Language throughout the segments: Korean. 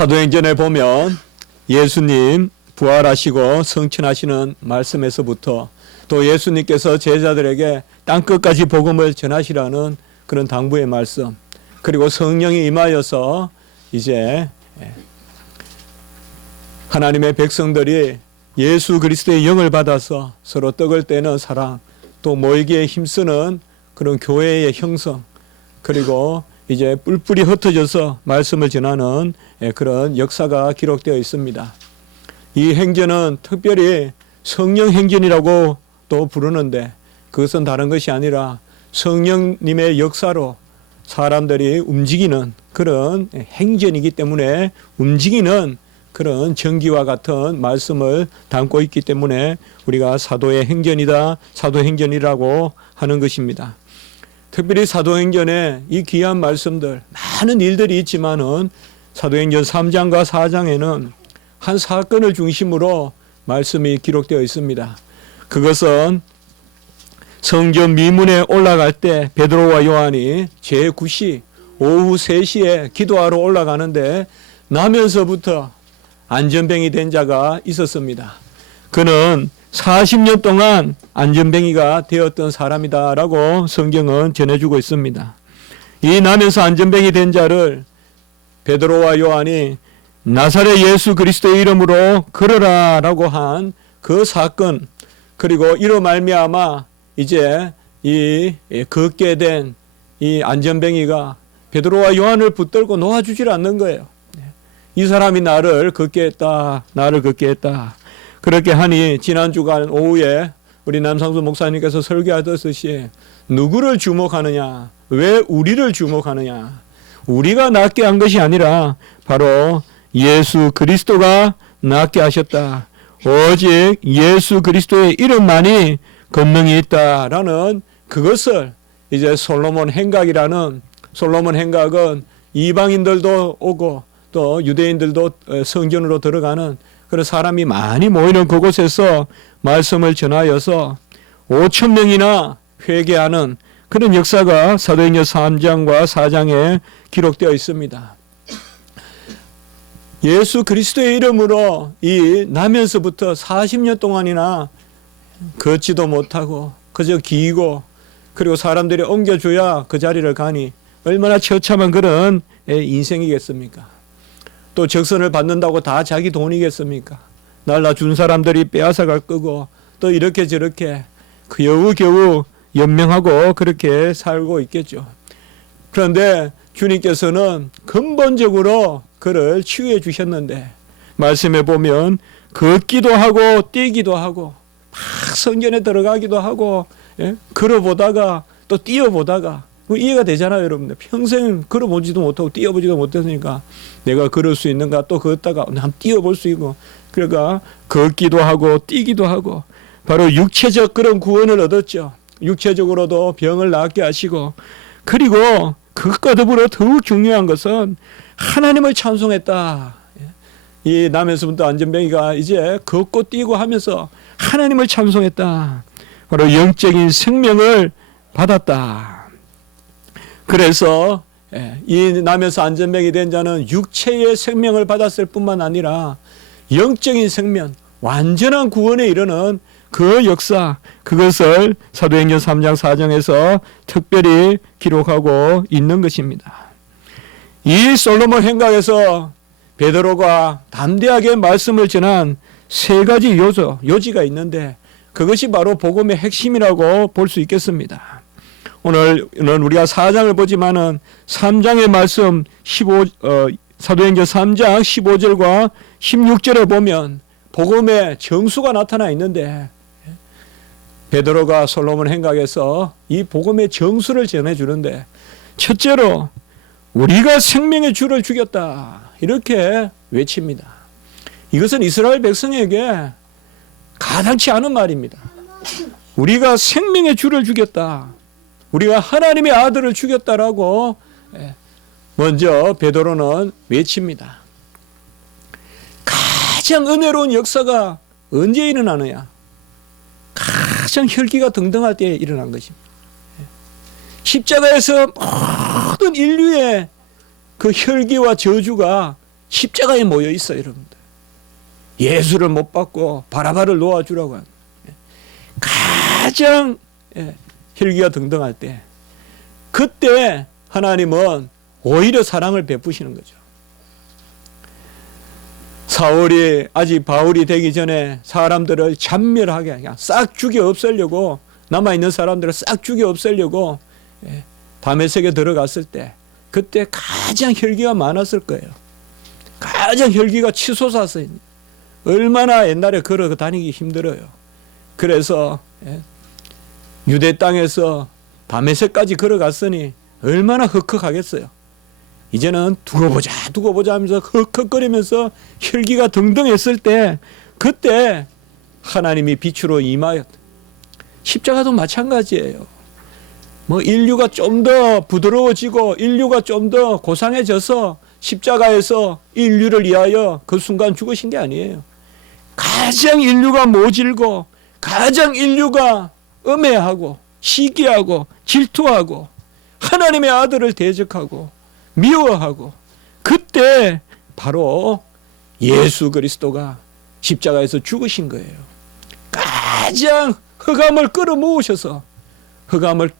사도행전에 보면 예수님 부활하시고 성천하시는 말씀에서부터 또 예수님께서 제자들에게 땅끝까지 복음을 전하시라는 그런 당부의 말씀, 그리고 성령이 임하여서 이제 하나님의 백성들이 예수 그리스도의 영을 받아서 서로 떡을 떼는 사랑, 또 모이기에 힘쓰는 그런 교회의 형성, 그리고 이제 뿔뿔이 흩어져서 말씀을 전하는 그런 역사가 기록되어 있습니다. 이 행전은 특별히 성령 행전이라고 또 부르는데, 그것은 다른 것이 아니라 성령님의 역사로 사람들이 움직이는 그런 행전이기 때문에, 움직이는 그런 전기와 같은 말씀을 담고 있기 때문에 우리가 사도의 행전이다, 사도행전이라고 하는 것입니다. 특별히 사도행전에 이 귀한 말씀들, 많은 일들이 있지만은 사도행전 3장과 4장에는 한 사건을 중심으로 말씀이 기록되어 있습니다. 그것은 성전 미문에 올라갈 때 베드로와 요한이 제9시 오후 3시에 기도하러 올라가는데 나면서부터 안전뱅이 된 자가 있었습니다. 그는 40년 동안 안전뱅이가 되었던 사람이다라고 성경은 전해주고 있습니다. 이 나면서 안전뱅이 된 자를 베드로와 요한이 나사렛 예수 그리스도의 이름으로 걸어라라고 한 그 사건, 그리고 이로 말미암아 이제 이 걷게 된 이 안전뱅이가 베드로와 요한을 붙들고 놓아주질 않는 거예요. 이 사람이 나를 걷게 했다, 나를 걷게 했다. 그렇게 하니 지난 주간 오후에 우리 남상수 목사님께서 설교하듯이 누구를 주목하느냐, 왜 우리를 주목하느냐, 우리가 낫게 한 것이 아니라 바로 예수 그리스도가 낫게 하셨다. 오직 예수 그리스도의 이름만이 권능이 있다라는 그것을 이제 솔로몬 행각이라는, 솔로몬 행각은 이방인들도 오고 또 유대인들도 성전으로 들어가는 그런 사람이 많이 모이는 그곳에서 말씀을 전하여서 5천 명이나 회개하는 그런 역사가 사도행전 3장과 4장에 기록되어 있습니다. 예수 그리스도의 이름으로 이 나면서부터 40년 동안이나 걷지도 못하고 그저 기고, 그리고 사람들이 옮겨줘야 그 자리를 가니 얼마나 처참한 그런 인생이겠습니까? 또 적선을 받는다고 다 자기 돈이겠습니까? 날라준 사람들이 빼앗아갈 거고, 또 이렇게 저렇게 겨우겨우 연명하고 그렇게 살고 있겠죠. 그런데 주님께서는 근본적으로 그를 치유해 주셨는데, 말씀에 보면 걷기도 하고 뛰기도 하고 막 성전에 들어가기도 하고, 걸어보다가 또 뛰어보다가, 이해가 되잖아요, 여러분들. 평생 걸어보지도 못하고 뛰어보지도 못했으니까 내가 걸을 수 있는가, 또 걷다가 한번 뛰어볼 수 있고, 그러니까 걷기도 하고 뛰기도 하고, 바로 육체적 그런 구원을 얻었죠. 육체적으로도 병을 낫게 하시고, 그리고 그것과 더불어 더욱 중요한 것은 하나님을 찬송했다. 이 나면서부터 안전뱅이가 이제 걷고 뛰고 하면서 하나님을 찬송했다. 바로 영적인 생명을 받았다. 그래서 이 나면서 안전뱅이 된 자는 육체의 생명을 받았을 뿐만 아니라 영적인 생명, 완전한 구원에 이르는 그 역사, 그것을 사도행전 3장 4장에서 특별히 기록하고 있는 것입니다. 이 솔로몬 행각에서 베드로가 담대하게 말씀을 전한 세 가지 요지가 있는데, 그것이 바로 복음의 핵심이라고 볼 수 있겠습니다. 오늘은 우리가 4장을 보지만은 3장의 말씀 사도행전 3장 15절과 16절에 보면 복음의 정수가 나타나 있는데, 베드로가 솔로몬 행각에서 이 복음의 정수를 전해주는데, 첫째로 우리가 생명의 주를 죽였다, 이렇게 외칩니다. 이것은 이스라엘 백성에게 가당치 않은 말입니다. 우리가 생명의 주를 죽였다, 우리가 하나님의 아들을 죽였다라고 먼저 베드로는 외칩니다. 가장 은혜로운 역사가 언제 일어나느냐? 가장 혈기가 등등할 때 일어난 것입니다. 십자가에서 모든 인류의 그 혈기와 저주가 십자가에 모여 있어요, 여러분들. 예수를 못 받고 바라바를 놓아주라고 하는 가장 혈기가 등등할 때, 그때 하나님은 오히려 사랑을 베푸시는 거죠. 사울이 아직 바울이 되기 전에 사람들을 잔멸하게 그냥 싹 죽여 없애려고, 남아있는 사람들을 싹 죽여 없애려고 다메섹에 들어갔을 때, 그때 가장 혈기가 많았을 거예요. 가장 혈기가 치솟았어요. 얼마나 옛날에 걸어 다니기 힘들어요. 그래서 유대 땅에서 다메섹까지 걸어갔으니 얼마나 흑흑하겠어요. 이제는 두고 보자 하면서 흑흑거리면서 혈기가 등등했을 때, 그때 하나님이 빛으로 임하였다. 십자가도 마찬가지예요. 뭐 인류가 좀 더 부드러워지고 인류가 좀 더 고상해져서 십자가에서 인류를 위하여 그 순간 죽으신 게 아니에요. 가장 인류가 모질고 가장 인류가 음해하고 시기하고 질투하고 하나님의 아들을 대적하고 미워하고, 그때 바로 예수 그리스도가 십자가에서 죽으신 거예요. 가장 흑암을 끌어모으셔서 흑암을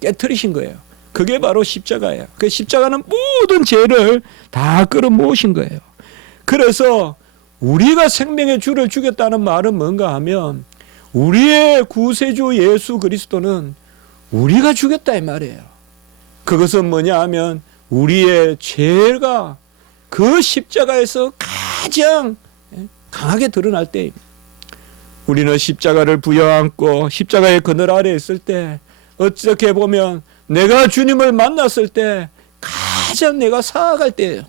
깨트리신 거예요. 그게 바로 십자가예요. 그 십자가는 모든 죄를 다 끌어모으신 거예요. 그래서 우리가 생명의 주를 죽였다는 말은 뭔가 하면, 우리의 구세주 예수 그리스도는 우리가 죽였다 이 말이에요. 그것은 뭐냐 하면, 우리의 죄가 그 십자가에서 가장 강하게 드러날 때입니다. 우리는 십자가를 부여안고 십자가의 그늘 아래에 있을 때, 어떻게 보면 내가 주님을 만났을 때 가장 내가 사악할 때예요.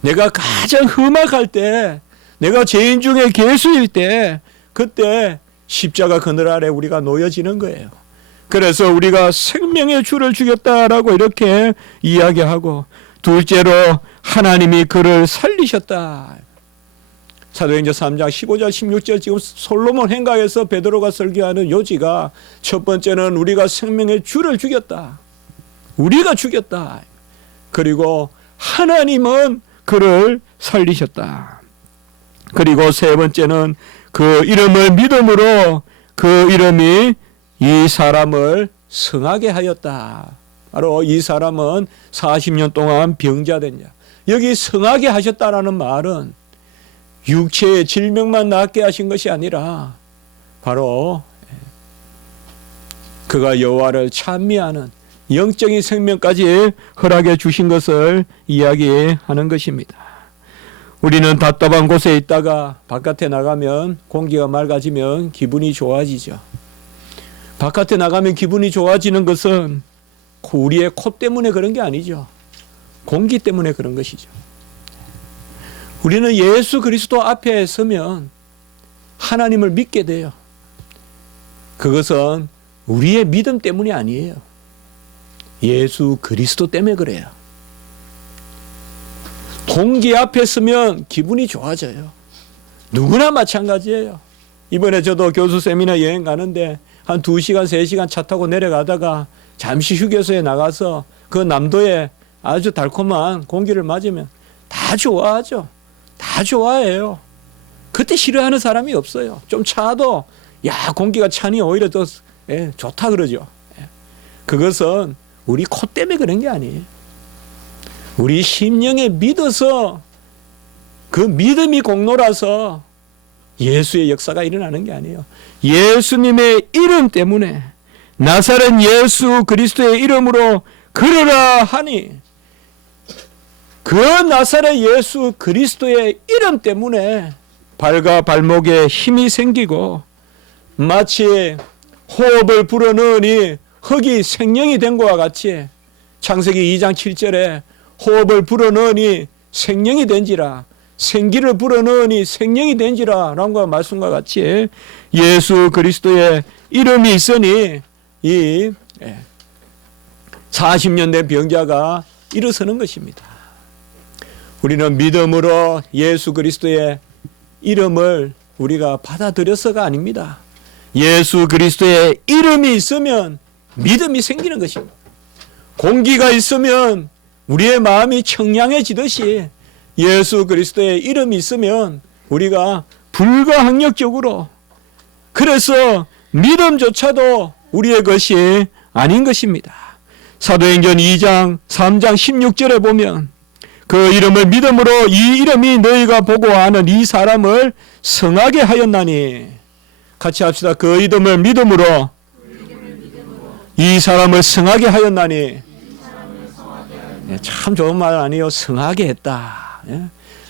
내가 가장 흠악할 때, 내가 죄인 중에 괴수일 때, 그때 십자가 그늘 아래 우리가 놓여지는 거예요. 그래서 우리가 생명의 주를 죽였다라고 이렇게 이야기하고, 둘째로 하나님이 그를 살리셨다. 사도행전 3장 15절 16절, 지금 솔로몬 행각에서 베드로가 설교하는 요지가, 첫 번째는 우리가 생명의 주를 죽였다. 우리가 죽였다. 그리고 하나님은 그를 살리셨다. 그리고 세 번째는 그 이름을 믿음으로 그 이름이 이 사람을 성하게 하였다. 바로 이 사람은 40년 동안 병자된 자. 여기 성하게 하셨다라는 말은 육체의 질병만 낫게 하신 것이 아니라 바로 그가 여호와를 찬미하는 영적인 생명까지 허락해 주신 것을 이야기하는 것입니다. 우리는 답답한 곳에 있다가 바깥에 나가면, 공기가 맑아지면 기분이 좋아지죠. 바깥에 나가면 기분이 좋아지는 것은 우리의 코 때문에 그런 게 아니죠. 공기 때문에 그런 것이죠. 우리는 예수 그리스도 앞에 서면 하나님을 믿게 돼요. 그것은 우리의 믿음 때문이 아니에요. 예수 그리스도 때문에 그래요. 공기 앞에 서면 기분이 좋아져요. 누구나 마찬가지예요. 이번에 저도 교수 세미나 여행 가는데 한 2시간, 3시간 차 타고 내려가다가 잠시 휴게소에 나가서 그 남도에 아주 달콤한 공기를 맞으면 다 좋아하죠. 다 좋아해요. 그때 싫어하는 사람이 없어요. 좀 차도 야 공기가 차니 오히려 더 좋다 그러죠. 그것은 우리 코 때문에 그런 게 아니에요. 우리 심령에 믿어서, 그 믿음이 공로라서 예수의 역사가 일어나는 게 아니에요. 예수님의 이름 때문에, 나사렛 예수 그리스도의 이름으로 걸으라 하니, 그 나사렛 예수 그리스도의 이름 때문에 발과 발목에 힘이 생기고, 마치 호흡을 불어넣으니 흙이 생명이 된 것과 같이, 창세기 2장 7절에 호흡을 불어넣으니 생명이 된지라, 생기를 불어넣으니 생명이 된지라 라는 말씀과 같이 예수 그리스도의 이름이 있으니 이 40년 된 병자가 일어서는 것입니다. 우리는 믿음으로 예수 그리스도의 이름을 우리가 받아들여서가 아닙니다. 예수 그리스도의 이름이 있으면 믿음이 생기는 것입니다. 공기가 있으면 우리의 마음이 청량해지듯이 예수 그리스도의 이름이 있으면 우리가 불가항력적으로, 그래서 믿음조차도 우리의 것이 아닌 것입니다. 사도행전 2장 3장 16절에 보면 그 이름을 믿음으로 이 이름이 너희가 보고 아는 이 사람을 성하게 하였나니, 같이 합시다. 그 이름을 믿음으로 이 사람을 성하게 하였나니. 참 좋은 말 아니에요. 성하게 했다.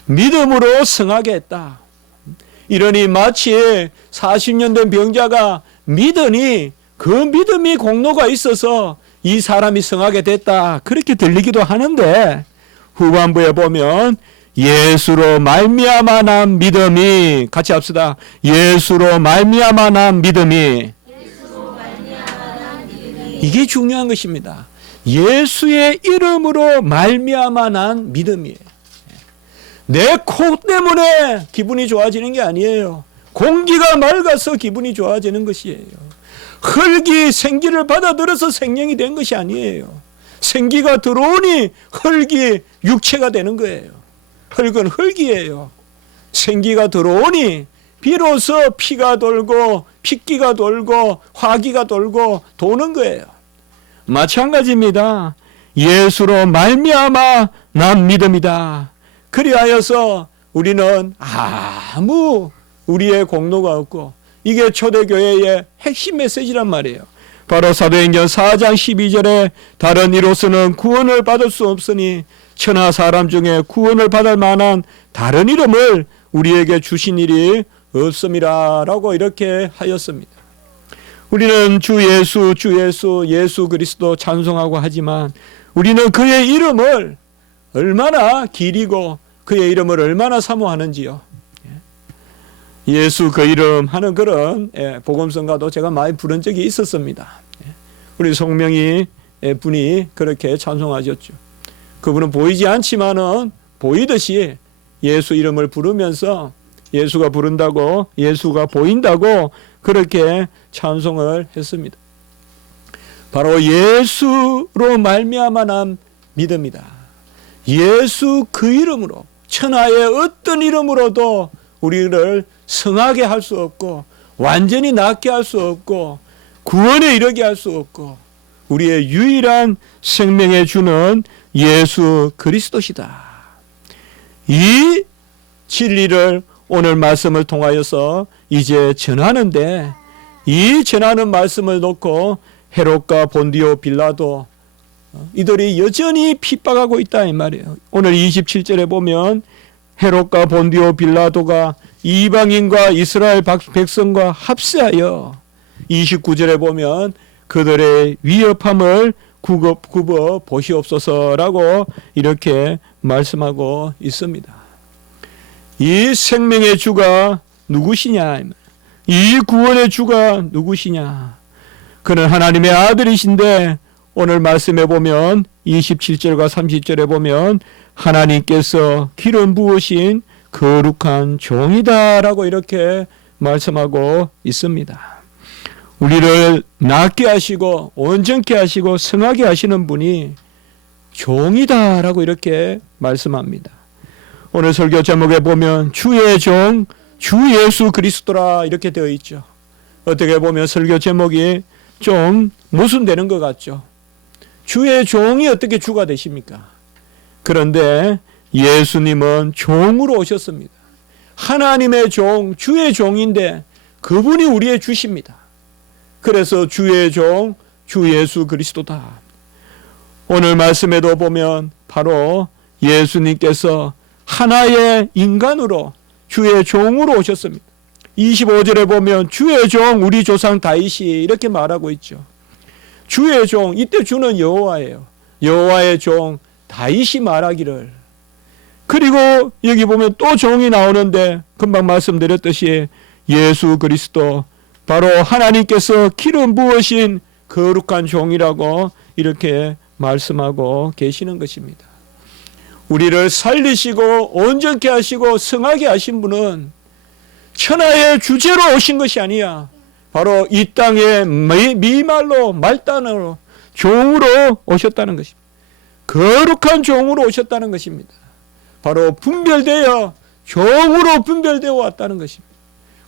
믿음으로 성하게 했다. 이러니 마치 40년 된 병자가 믿으니 그 믿음이 공로가 있어서 이 사람이 성하게 됐다, 그렇게 들리기도 하는데, 후반부에 보면 예수로 말미암아 난 믿음이, 같이 합시다. 예수로 말미암아 난 믿음이. 이게 중요한 것입니다. 예수의 이름으로 말미암아 난 믿음이에요. 내 코 때문에 기분이 좋아지는 게 아니에요. 공기가 맑아서 기분이 좋아지는 것이에요. 흙이 생기를 받아들여서 생명이 된 것이 아니에요. 생기가 들어오니 흙이 육체가 되는 거예요. 흙은 흙이에요. 생기가 들어오니 비로소 피가 돌고 핏기가 돌고 화기가 돌고 도는 거예요. 마찬가지입니다. 예수로 말미암아 난 믿음이다. 그리하여서 우리는 아무 우리의 공로가 없고, 이게 초대교회의 핵심 메시지란 말이에요. 바로 사도행전 4장 12절에 다른 이로서는 구원을 받을 수 없으니 천하 사람 중에 구원을 받을 만한 다른 이름을 우리에게 주신 일이 없음이라 라고 이렇게 하였습니다. 우리는 주 예수, 예수 그리스도 찬송하고 하지만 우리는 그의 이름을 얼마나 기리고 그의 이름을 얼마나 사모하는지요. 예수 그 이름 하는 그런 복음성가도 제가 많이 부른 적이 있었습니다. 우리 송명희 분이 그렇게 찬송하셨죠. 그분은 보이지 않지만은 보이듯이 예수 이름을 부르면서 예수가 부른다고, 예수가 보인다고 그렇게 찬송을 했습니다. 바로 예수로 말미암아 난 믿음이다. 예수 그 이름으로, 천하의 어떤 이름으로도 우리를 성하게 할 수 없고 완전히 낫게 할 수 없고 구원에 이르게 할 수 없고 우리의 유일한 생명에 주는 예수 그리스도시다. 이 진리를 오늘 말씀을 통하여서 이제 전하는데, 이 전하는 말씀을 놓고 헤롯과 본디오 빌라도 이들이 여전히 핍박하고 있다 이 말이에요. 오늘 27절에 보면 헤롯과 본디오 빌라도가 이방인과 이스라엘 백성과 합세하여, 29절에 보면 그들의 위협함을 굽어 보시옵소서라고 이렇게 말씀하고 있습니다. 이 생명의 주가 누구시냐, 이 구원의 주가 누구시냐. 그는 하나님의 아들이신데, 오늘 말씀에 보면 27절과 30절에 보면 하나님께서 기름 부으신 거룩한 종이다 라고 이렇게 말씀하고 있습니다. 우리를 낫게 하시고 온전케 하시고 성하게 하시는 분이 종이다 라고 이렇게 말씀합니다. 오늘 설교 제목에 보면 주의 종, 주 예수 그리스도라 이렇게 되어 있죠. 어떻게 보면 설교 제목이 좀 모순되는 것 같죠. 주의 종이 어떻게 주가 되십니까? 그런데 예수님은 종으로 오셨습니다. 하나님의 종, 주의 종인데 그분이 우리의 주십니다. 그래서 주의 종, 주 예수 그리스도다. 오늘 말씀에도 보면 바로 예수님께서 하나의 인간으로 주의 종으로 오셨습니다. 25절에 보면 주의 종 우리 조상 다윗이 이렇게 말하고 있죠. 주의 종, 이때 주는 여호와예요. 여호와의 종 다윗이 말하기를. 그리고 여기 보면 또 종이 나오는데 금방 말씀드렸듯이 예수 그리스도, 바로 하나님께서 기름 부으신 거룩한 종이라고 이렇게 말씀하고 계시는 것입니다. 우리를 살리시고 온전케 하시고 성하게 하신 분은 천하의 주제로 오신 것이 아니야. 바로 이 땅에 미말로 말단으로 종으로 오셨다는 것입니다. 거룩한 종으로 오셨다는 것입니다. 바로 분별되어 종으로 분별되어 왔다는 것입니다.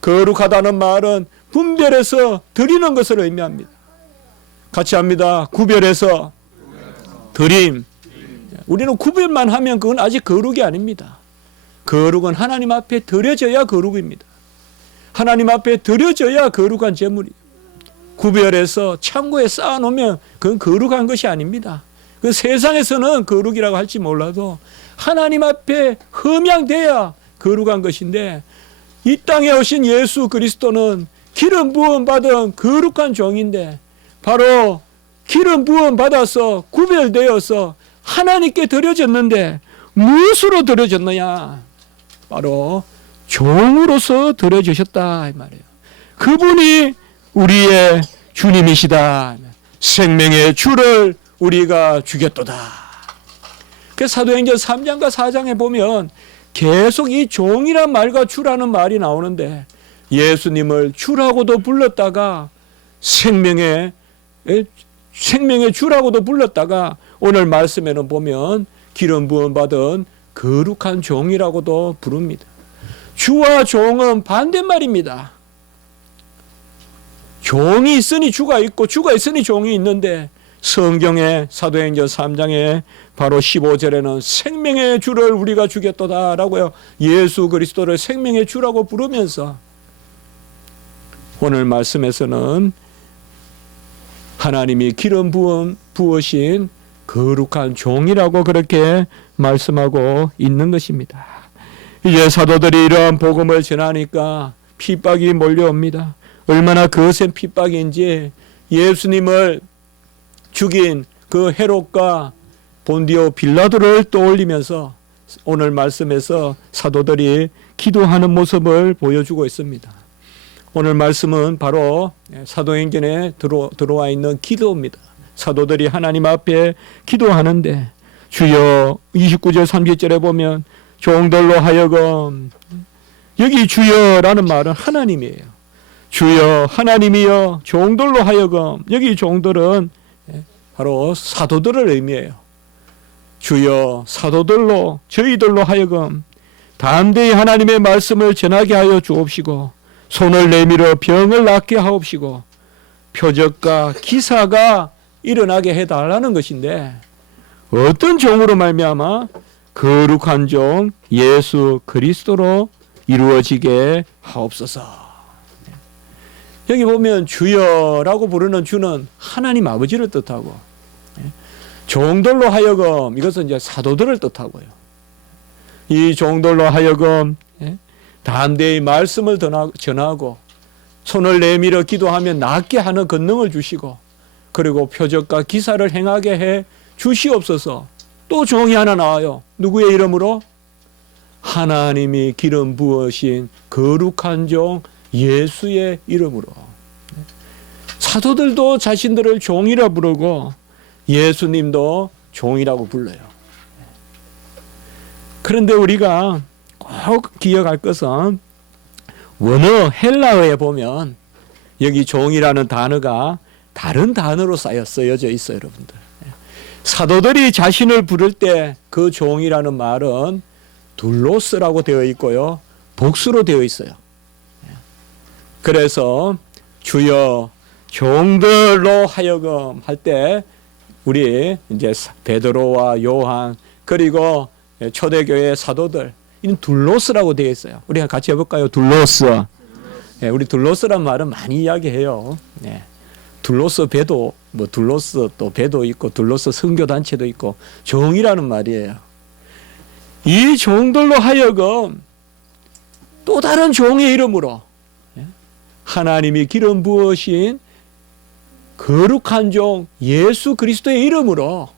거룩하다는 말은 분별해서 드리는 것을 의미합니다. 같이 합니다. 구별해서 드림. 우리는 구별만 하면 그건 아직 거룩이 아닙니다. 거룩은 하나님 앞에 드려져야 거룩입니다. 하나님 앞에 드려져야 거룩한 제물이에요. 구별해서 창고에 쌓아놓으면 그건 거룩한 것이 아닙니다. 그 세상에서는 거룩이라고 할지 몰라도 하나님 앞에 흠양돼야 거룩한 것인데, 이 땅에 오신 예수 그리스도는 기름 부음 받은 거룩한 종인데, 바로 기름 부음 받아서 구별되어서 하나님께 드려졌는데 무엇으로 드려졌느냐? 바로 종으로서 드려주셨다 이 말이에요. 그분이 우리의 주님이시다. 생명의 주를 우리가 주겠도다. 그 사도행전 3장과 4장에 보면 계속 이 종이란 말과 주라는 말이 나오는데, 예수님을 주라고도 불렀다가 생명의 주라고도 불렀다가 오늘 말씀에는 보면 기름 부음 받은 거룩한 종이라고도 부릅니다. 주와 종은 반대말입니다. 종이 있으니 주가 있고 주가 있으니 종이 있는데, 성경의 사도행전 3장에 바로 15절에는 생명의 주를 우리가 주겠도다라고요. 예수 그리스도를 생명의 주라고 부르면서 오늘 말씀에서는 하나님이 기름 부으신 거룩한 종이라고 그렇게 말씀하고 있는 것입니다. 이제 사도들이 이러한 복음을 전하니까 핍박이 몰려옵니다. 얼마나 거센 핍박인지 예수님을 죽인 그 헤롯과 본디오 빌라도를 떠올리면서 오늘 말씀에서 사도들이 기도하는 모습을 보여주고 있습니다. 오늘 말씀은 바로 사도행전에 들어와 있는 기도입니다. 사도들이 하나님 앞에 기도하는데, 주여 29절 30절에 보면 종들로 하여금, 여기 주여라는 말은 하나님이에요. 주여 하나님이여 종들로 하여금, 여기 종들은 바로 사도들을 의미해요. 주여 사도들로, 저희들로 하여금 담대히 하나님의 말씀을 전하게 하여 주옵시고, 손을 내밀어 병을 낫게 하옵시고, 표적과 기사가 일어나게 해달라는 것인데, 어떤 종으로 말미암아? 거룩한 종 예수 그리스도로 이루어지게 하옵소서. 여기 보면 주여라고 부르는 주는 하나님 아버지를 뜻하고, 종들로 하여금, 이것은 이제 사도들을 뜻하고요. 이 종들로 하여금 담대히 말씀을 전하고, 손을 내밀어 기도하면 낫게 하는 권능을 주시고, 그리고 표적과 기사를 행하게 해 주시옵소서. 또 종이 하나 나와요. 누구의 이름으로? 하나님이 기름 부으신 거룩한 종 예수의 이름으로. 사도들도 자신들을 종이라 부르고 예수님도 종이라고 불러요. 그런데 우리가 꼭 기억할 것은, 원어 헬라어에 보면 여기 종이라는 단어가 다른 단어로 쓰여져 있어요, 여러분들. 사도들이 자신을 부를 때 그 종이라는 말은 둘로스라고 되어 있고요, 복수로 되어 있어요. 그래서 주여 종들로 하여금 할 때 우리 이제 베드로와 요한, 그리고 초대교회 사도들, 이는 둘로스라고 되어 있어요. 우리가 같이 해볼까요? 둘로스. 우리 둘로스란 말은 많이 이야기해요. 둘로스 배도, 둘로스 또 배도 있고, 둘로스 선교단체도 있고, 종이라는 말이에요. 이 종들로 하여금 또 다른 종의 이름으로 하나님이 기름 부으신 거룩한 종 예수 그리스도의 이름으로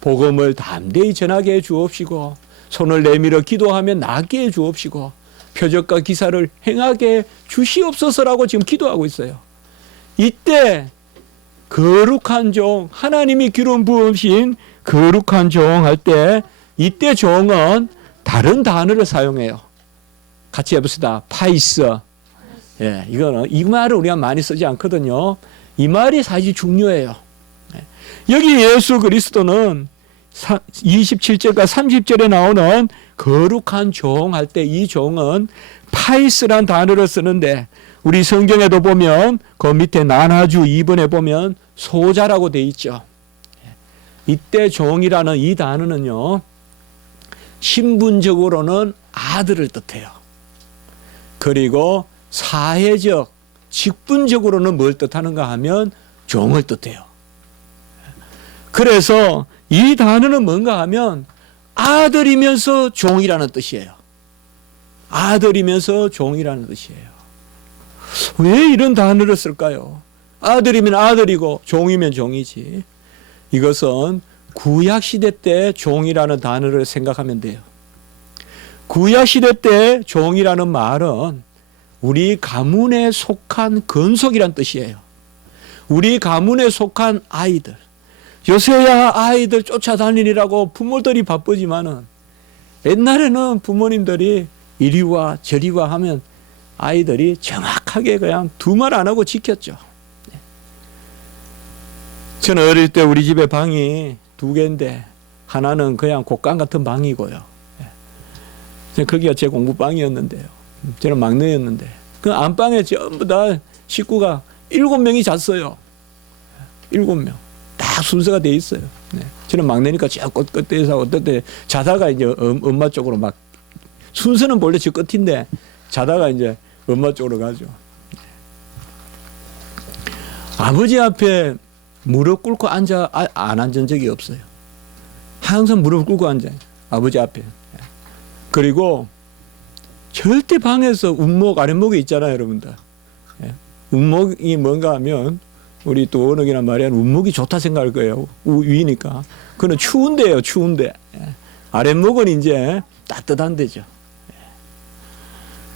복음을 담대히 전하게 해 주옵시고, 손을 내밀어 기도하면 낫게 해 주옵시고, 표적과 기사를 행하게 주시옵소서라고 지금 기도하고 있어요. 이때 거룩한 종, 하나님이 기름 부으신 거룩한 종 할 때, 이때 종은 다른 단어를 사용해요. 같이 해봅시다. 파이스. 이거는, 이 말을 우리가 많이 쓰지 않거든요. 이 말이 사실 중요해요. 여기 예수 그리스도는 27절과 30절에 나오는 거룩한 종 할 때 이 종은 파이스란 단어를 쓰는데 우리 성경에도 보면 그 밑에 나나주 2번에 보면 소자라고 돼 있죠. 이때 종이라는 이 단어는요, 신분적으로는 아들을 뜻해요. 그리고 사회적, 직분적으로는 뭘 뜻하는가 하면 종을 뜻해요. 그래서 이 단어는 뭔가 하면 아들이면서 종이라는 뜻이에요. 아들이면서 종이라는 뜻이에요. 왜 이런 단어를 쓸까요? 아들이면 아들이고 종이면 종이지. 이것은 구약시대 때 종이라는 단어를 생각하면 돼요. 구약시대 때 종이라는 말은 우리 가문에 속한 건속이란 뜻이에요. 우리 가문에 속한 아이들. 요새야 아이들 쫓아다니느라고 부모들이 바쁘지만은 옛날에는 부모님들이 이리와 저리와 하면 아이들이 정확하게 그냥 두 말 안 하고 지켰죠. 저는 어릴 때 우리 집에 방이 2개인데 하나는 그냥 곡간 같은 방이고요. 거기가 제 공부방이었는데요. 저는 막내였는데 그 안방에 전부 다 식구가 7명이 잤어요. 7명. 딱 순서가 돼 있어요. 저는 막내니까 저 끝에서 어떨 때 자다가 이제 엄마 쪽으로 막 순서는 원래 저 끝인데 자다가 이제 엄마 쪽으로 가죠. 아버지 앞에 무릎 꿇고 안 앉은 적이 없어요. 항상 무릎 꿇고 앉아요. 아버지 앞에. 그리고 절대 방에서 운목, 아랫목이 있잖아요, 여러분들. 운목이 뭔가 하면 우리 또 언어기나 말이야 운목이 좋다 생각할 거예요. 위니까. 그는 추운데요, 추운데. 아랫목은 이제 따뜻한 데죠.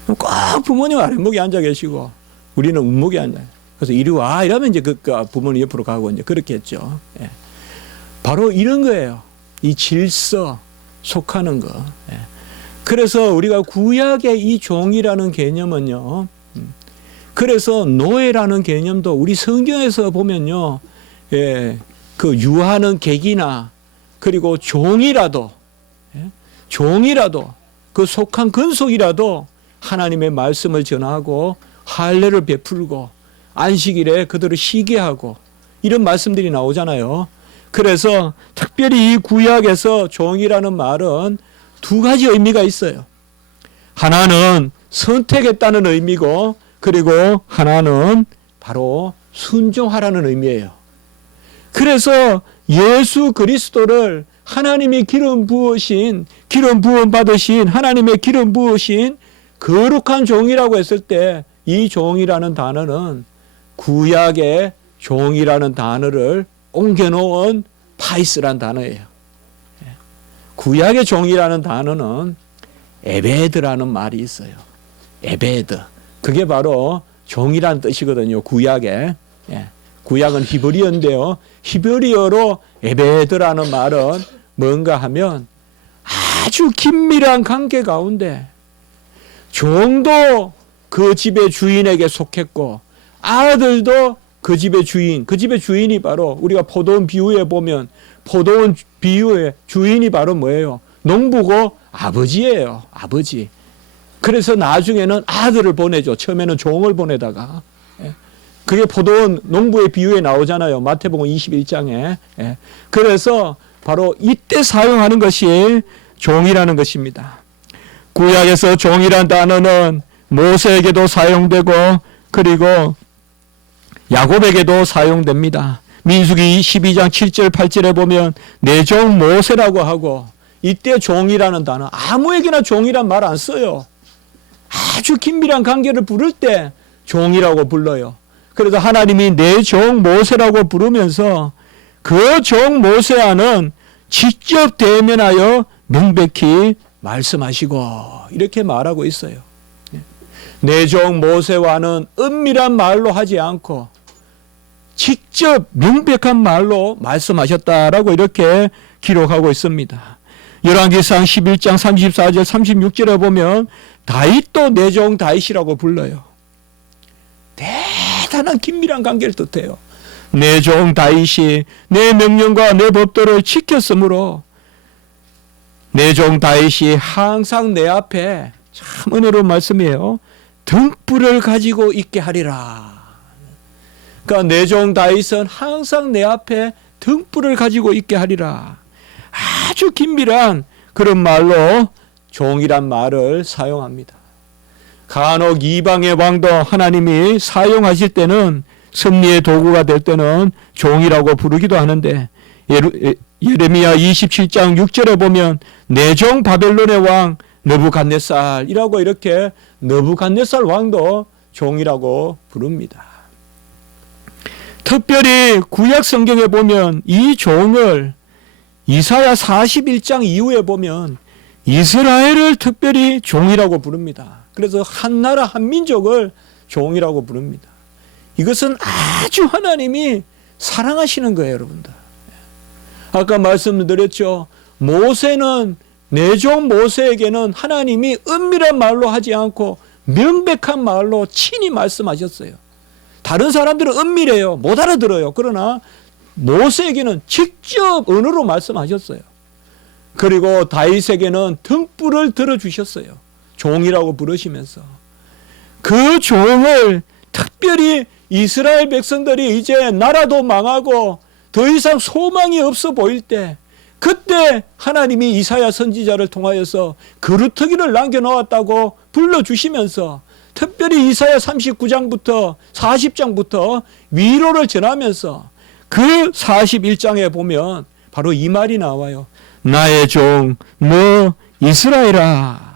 꼭 부모님 아랫목에 앉아 계시고 우리는 운목에 앉아요. 그래서 이리 와 이러면 이제 그 부모님 옆으로 가고 이제 그렇게 했죠. 바로 이런 거예요. 이 질서 속하는 거. 그래서 우리가 구약의 이 종이라는 개념은요. 그래서 노예라는 개념도 우리 성경에서 보면요. 그 유하는 객이나 그리고 종이라도 그 속한 근속이라도 하나님의 말씀을 전하고 할례를 베풀고 안식일에 그들을 쉬게 하고 이런 말씀들이 나오잖아요. 그래서 특별히 이 구약에서 종이라는 말은 2가지 의미가 있어요. 하나는 선택했다는 의미고 그리고 하나는 바로 순종하라는 의미예요. 그래서 예수 그리스도를 하나님이 기름 부음 받으신 하나님의 기름 부으신 거룩한 종이라고 했을 때 이 종이라는 단어는 구약의 종이라는 단어를 옮겨놓은 파이스란 단어예요. 구약의 종이라는 단어는 에베드라는 말이 있어요. 에베드. 그게 바로 종이라는 뜻이거든요. 구약에. 구약은 히브리어인데요. 히브리어로 에베드라는 말은 뭔가 하면 아주 긴밀한 관계 가운데 종도 그 집의 주인에게 속했고 아들도 그 집의 주인이 바로 우리가 포도원 비유에 보면 포도원 비유의 주인이 바로 뭐예요? 농부고 아버지예요. 아버지. 그래서 나중에는 아들을 보내죠. 처음에는 종을 보내다가. 그게 포도원 농부의 비유에 나오잖아요. 마태복음 21장에. 그래서 바로 이때 사용하는 것이 종이라는 것입니다. 구약에서 종이란 단어는 모세에게도 사용되고 그리고 야곱에게도 사용됩니다. 민수기 12장 7절 8절에 보면 내 종 모세라고 하고 이때 종이라는 단어 아무에게나 종이란 말 안 써요. 아주 긴밀한 관계를 부를 때 종이라고 불러요. 그래서 하나님이 내 종 모세라고 부르면서 그 종 모세와는 직접 대면하여 명백히 말씀하시고 이렇게 말하고 있어요. 내 종 모세와는 은밀한 말로 하지 않고 직접 명백한 말로 말씀하셨다라고 이렇게 기록하고 있습니다. 열왕기상 11장 34절 36절에 보면 다윗도 내 종 다윗이라고 불러요. 대단한 긴밀한 관계를 뜻해요. 내 종 다윗이 내 명령과 내 법도를 지켰으므로 내 종 다윗이 항상 내 앞에, 참 은혜로운 말씀이에요, 등불을 가지고 있게 하리라. 그러니까 내 종 다윗은 항상 내 앞에 등불을 가지고 있게 하리라. 아주 긴밀한 그런 말로 종이란 말을 사용합니다. 간혹 이방의 왕도 하나님이 사용하실 때는, 승리의 도구가 될 때는 종이라고 부르기도 하는데, 예레미야 27장 6절에 보면 내 종 바벨론의 왕 느부갓네살이라고, 이렇게 느부갓네살 왕도 종이라고 부릅니다. 특별히 구약 성경에 보면 이 종을 이사야 41장 이후에 보면 이스라엘을 특별히 종이라고 부릅니다. 그래서 한 나라 한 민족을 종이라고 부릅니다. 이것은 아주 하나님이 사랑하시는 거예요, 여러분들. 아까 말씀드렸죠. 모세는, 내 종 모세에게는 하나님이 은밀한 말로 하지 않고 명백한 말로 친히 말씀하셨어요. 다른 사람들은 은밀해요. 못 알아들어요. 그러나 모세에게는 직접 언어로 말씀하셨어요. 그리고 다윗에게는 등불을 들어주셨어요. 종이라고 부르시면서. 그 종을 특별히 이스라엘 백성들이 이제 나라도 망하고 더 이상 소망이 없어 보일 때, 그때 하나님이 이사야 선지자를 통하여서 그루터기를 남겨놓았다고 불러주시면서, 특별히 이사야 39장부터 40장부터 위로를 전하면서 그 41장에 보면 바로 이 말이 나와요. 나의 종 너 이스라엘아.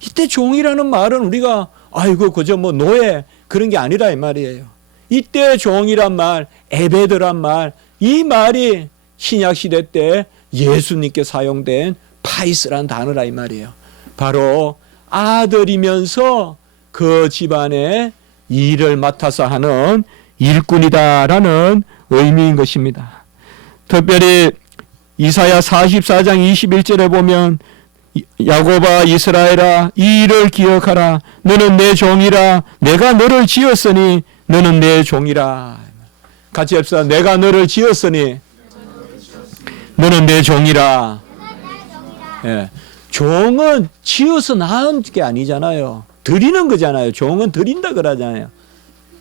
이때 종이라는 말은 우리가 아이고 그저 뭐 노예 그런 게 아니라 이 말이에요. 이때 종이란 말, 에베드란 말, 이 말이 신약시대 때 예수님께 사용된 파이스란 단어라 이 말이에요. 바로 아들이면서 그 집안의 일을 맡아서 하는 일꾼이다라는 의미인 것입니다. 특별히 이사야 44장 21절에 보면 야곱아 이스라엘아 이 일을 기억하라. 너는 내 종이라. 내가 너를 지었으니 너는 내 종이라. 같이 합시다. 내가 너를 지었으니 너는 내 종이라. 예. 종은 지어서 낳은 게 아니잖아요. 드리는 거잖아요. 종은 드린다 그러잖아요.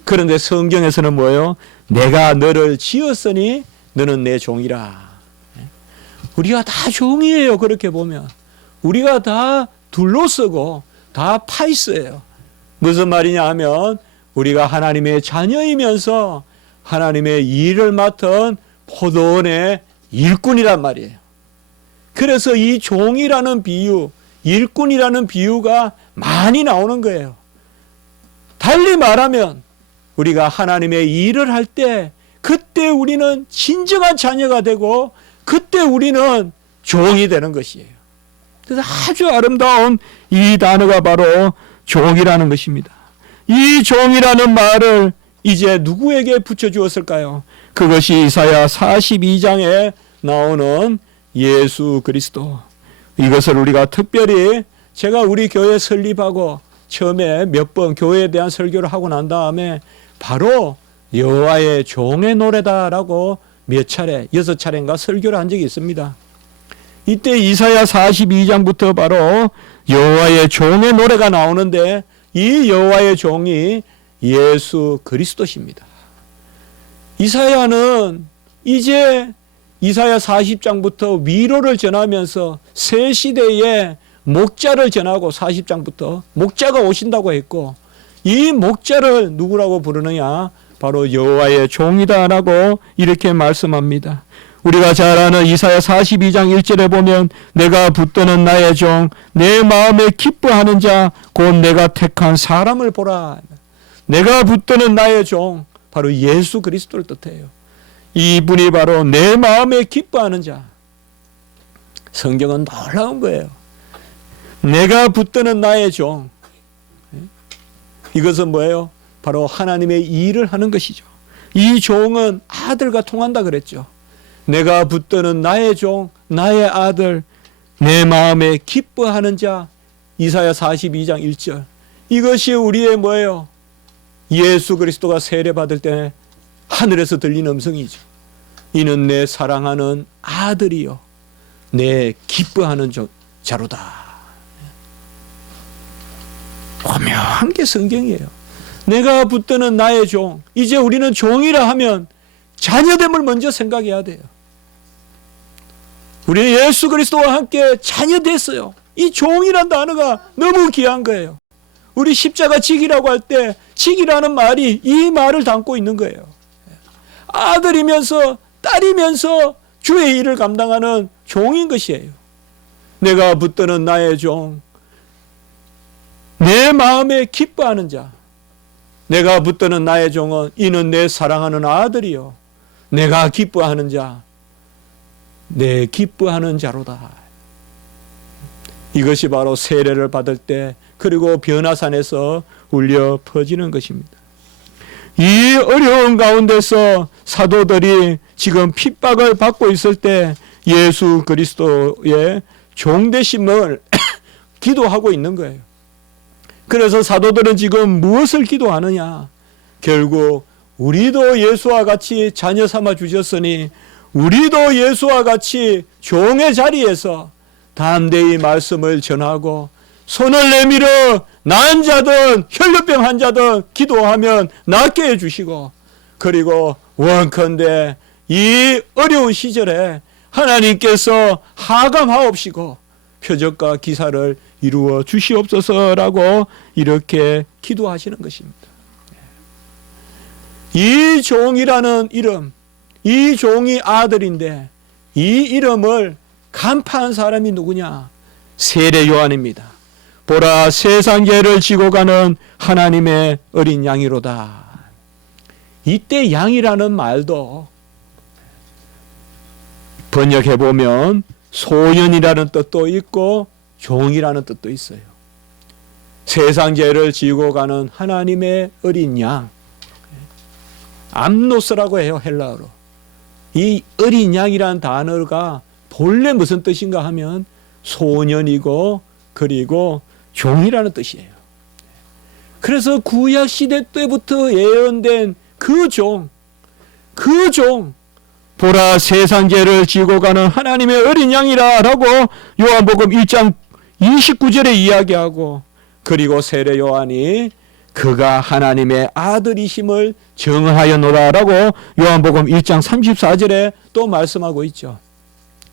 그런데 성경에서는 뭐예요? 내가 너를 지었으니 너는 내 종이라. 우리가 다 종이에요. 그렇게 보면 우리가 다 둘러쓰고 다 파이스예요. 무슨 말이냐 하면 우리가 하나님의 자녀이면서 하나님의 일을 맡은 포도원의 일꾼이란 말이에요. 그래서 이 종이라는 비유, 일꾼이라는 비유가 많이 나오는 거예요. 달리 말하면 우리가 하나님의 일을 할 때 그때 우리는 진정한 자녀가 되고 그때 우리는 종이 되는 것이에요. 그래서 아주 아름다운 이 단어가 바로 종이라는 것입니다. 이 종이라는 말을 이제 누구에게 붙여주었을까요? 그것이 이사야 42장에 나오는 예수 그리스도. 이것을 우리가 특별히 제가 우리 교회 설립하고 처음에 몇 번 교회에 대한 설교를 하고 난 다음에 바로 여호와의 종의 노래다라고 몇 차례, 6차례인가 설교를 한 적이 있습니다. 이때 이사야 42장부터 바로 여호와의 종의 노래가 나오는데 이 여호와의 종이 예수 그리스도십니다. 이사야는 이제 이사야 40장부터 위로를 전하면서 새 시대에 목자를 전하고 40장부터 목자가 오신다고 했고 이 목자를 누구라고 부르느냐? 바로 여호와의 종이다라고 이렇게 말씀합니다. 우리가 잘 아는 이사야 42장 1절에 보면 내가 붙드는 나의 종 내 마음에 기뻐하는 자 곧 내가 택한 사람을 보라. 내가 붙드는 나의 종 바로 예수 그리스도를 뜻해요. 이분이 바로 내 마음에 기뻐하는 자. 성경은 놀라운 거예요. 내가 붙드는 나의 종. 이것은 뭐예요? 바로 하나님의 일을 하는 것이죠. 이 종은 아들과 통한다 그랬죠. 내가 붙드는 나의 종, 나의 아들, 내 마음에 기뻐하는 자. 이사야 42장 1절. 이것이 우리의 뭐예요? 예수 그리스도가 세례받을 때 하늘에서 들린 음성이죠. 이는 내 사랑하는 아들이요 내 기뻐하는 자로다. 오묘한 게 성경이에요. 내가 붙드는 나의 종. 이제 우리는 종이라 하면 자녀됨을 먼저 생각해야 돼요. 우리는 예수 그리스도와 함께 자녀됐어요. 이 종이란 단어가 너무 귀한 거예요. 우리 십자가 지기라고 할 때 지기라는 말이 이 말을 담고 있는 거예요. 아들이면서 딸이면서 주의 일을 감당하는 종인 것이에요. 내가 붙드는 나의 종, 내 마음에 기뻐하는 자. 내가 붙드는 나의 종은 이는 내 사랑하는 아들이요 내가 기뻐하는 자, 내 기뻐하는 자로다. 이것이 바로 세례를 받을 때 그리고 변화산에서 울려 퍼지는 것입니다. 이 어려운 가운데서 사도들이 지금 핍박을 받고 있을 때 예수 그리스도의 종되심을 기도하고 있는 거예요. 그래서 사도들은 지금 무엇을 기도하느냐? 결국 우리도 예수와 같이 자녀 삼아 주셨으니 우리도 예수와 같이 종의 자리에서 담대히 말씀을 전하고 손을 내밀어 난 자든 혈루병 환자든 기도하면 낫게 해주시고, 그리고 원컨대 이 어려운 시절에 하나님께서 하감하옵시고 표적과 기사를 이루어 주시옵소서라고 이렇게 기도하시는 것입니다. 이 종이라는 이름, 이 종이 아들인데 이 이름을 간파한 사람이 누구냐? 세례 요한입니다. 보라, 세상 죄를 지고 가는 하나님의 어린 양이로다. 이때 양이라는 말도 번역해보면 소년이라는 뜻도 있고 종이라는 뜻도 있어요. 세상 죄를 지고 가는 하나님의 어린 양, 암노스라고 해요, 헬라어로. 이 어린 양이라는 단어가 본래 무슨 뜻인가 하면 소년이고 그리고 종이라는 뜻이에요. 그래서 구약 시대 때부터 예언된 그 종, 보라 세상 죄를 지고 가는 하나님의 어린 양이라 라고 요한복음 1장 29절에 이야기하고, 그리고 세례 요한이 그가 하나님의 아들이심을 정하였노라 라고 요한복음 1장 34절에 또 말씀하고 있죠.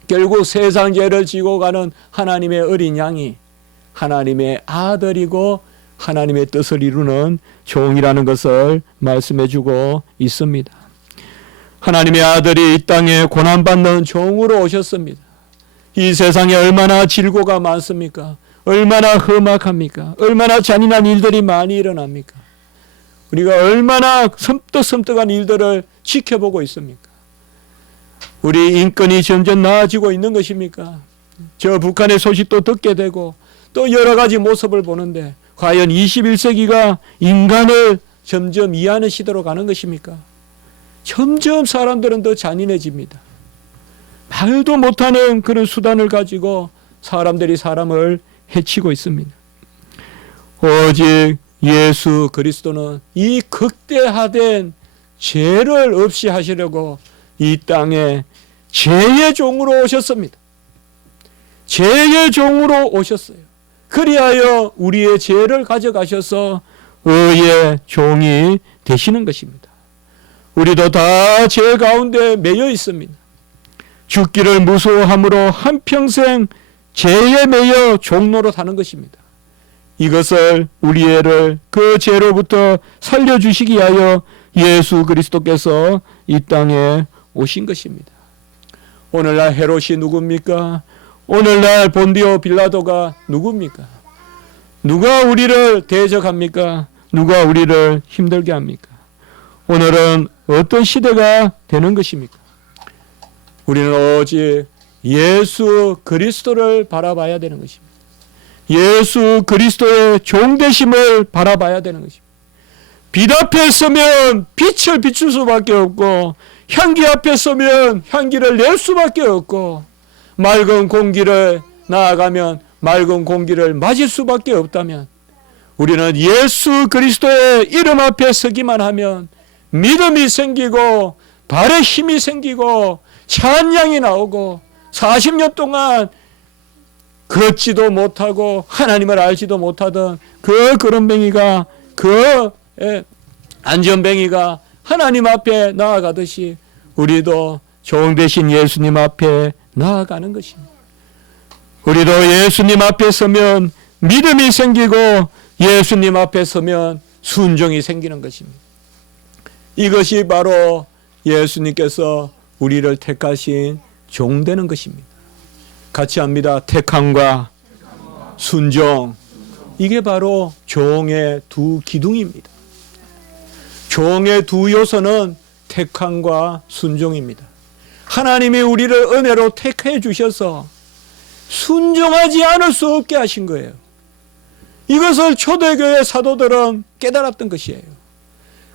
결국 세상 죄를 지고 가는 하나님의 어린 양이 하나님의 아들이고 하나님의 뜻을 이루는 종이라는 것을 말씀해 주고 있습니다. 하나님의 아들이 이 땅에 고난받는 종으로 오셨습니다. 이 세상에 얼마나 질고가 많습니까? 얼마나 험악합니까? 얼마나 잔인한 일들이 많이 일어납니까? 우리가 얼마나 섬뜩섬뜩한 일들을 지켜보고 있습니까? 우리 인권이 점점 나아지고 있는 것입니까? 저 북한의 소식도 듣게 되고 또 여러 가지 모습을 보는데 과연 21세기가 인간을 점점 이해하는 시대로 가는 것입니까? 점점 사람들은 더 잔인해집니다. 말도 못하는 그런 수단을 가지고 사람들이 사람을 해치고 있습니다. 오직 예수 그리스도는 이 극대화된 죄를 없이 하시려고 이 땅에 죄의 종으로 오셨습니다. 죄의 종으로 오셨어요. 그리하여 우리의 죄를 가져가셔서 의의 종이 되시는 것입니다. 우리도 다 죄 가운데 매여 있습니다. 죽기를 무서워함으로 한평생 죄에 매여 종노릇 하는 것입니다. 이것을 우리를 그 죄로부터 살려주시기 위하여 예수 그리스도께서 이 땅에 오신 것입니다. 오늘날 헤롯이 누굽니까? 오늘날 본디오 빌라도가 누굽니까? 누가 우리를 대적합니까? 누가 우리를 힘들게 합니까? 오늘은 어떤 시대가 되는 것입니까? 우리는 오직 예수 그리스도를 바라봐야 되는 것입니다. 예수 그리스도의 종되심을 바라봐야 되는 것입니다. 빛 앞에 서면 빛을 비출 수밖에 없고 향기 앞에 서면 향기를 낼 수밖에 없고 맑은 공기를 나아가면 맑은 공기를 맞을 수밖에 없다면 우리는 예수 그리스도의 이름 앞에 서기만 하면 믿음이 생기고 발에 힘이 생기고 찬양이 나오고 40년 동안 걷지도 못하고 하나님을 알지도 못하던 그 거렁뱅이가, 그 안전뱅이가 하나님 앞에 나아가듯이 우리도 종 되신 예수님 앞에 나아가는 것입니다. 우리도 예수님 앞에 서면 믿음이 생기고 예수님 앞에 서면 순종이 생기는 것입니다. 이것이 바로 예수님께서 우리를 택하신 종 되는 것입니다. 같이 합니다. 택함과 순종. 이게 바로 종의 두 기둥입니다. 종의 두 요소는 택함과 순종입니다. 하나님이 우리를 은혜로 택해 주셔서 순종하지 않을 수 없게 하신 거예요. 이것을 초대교회 사도들은 깨달았던 것이에요.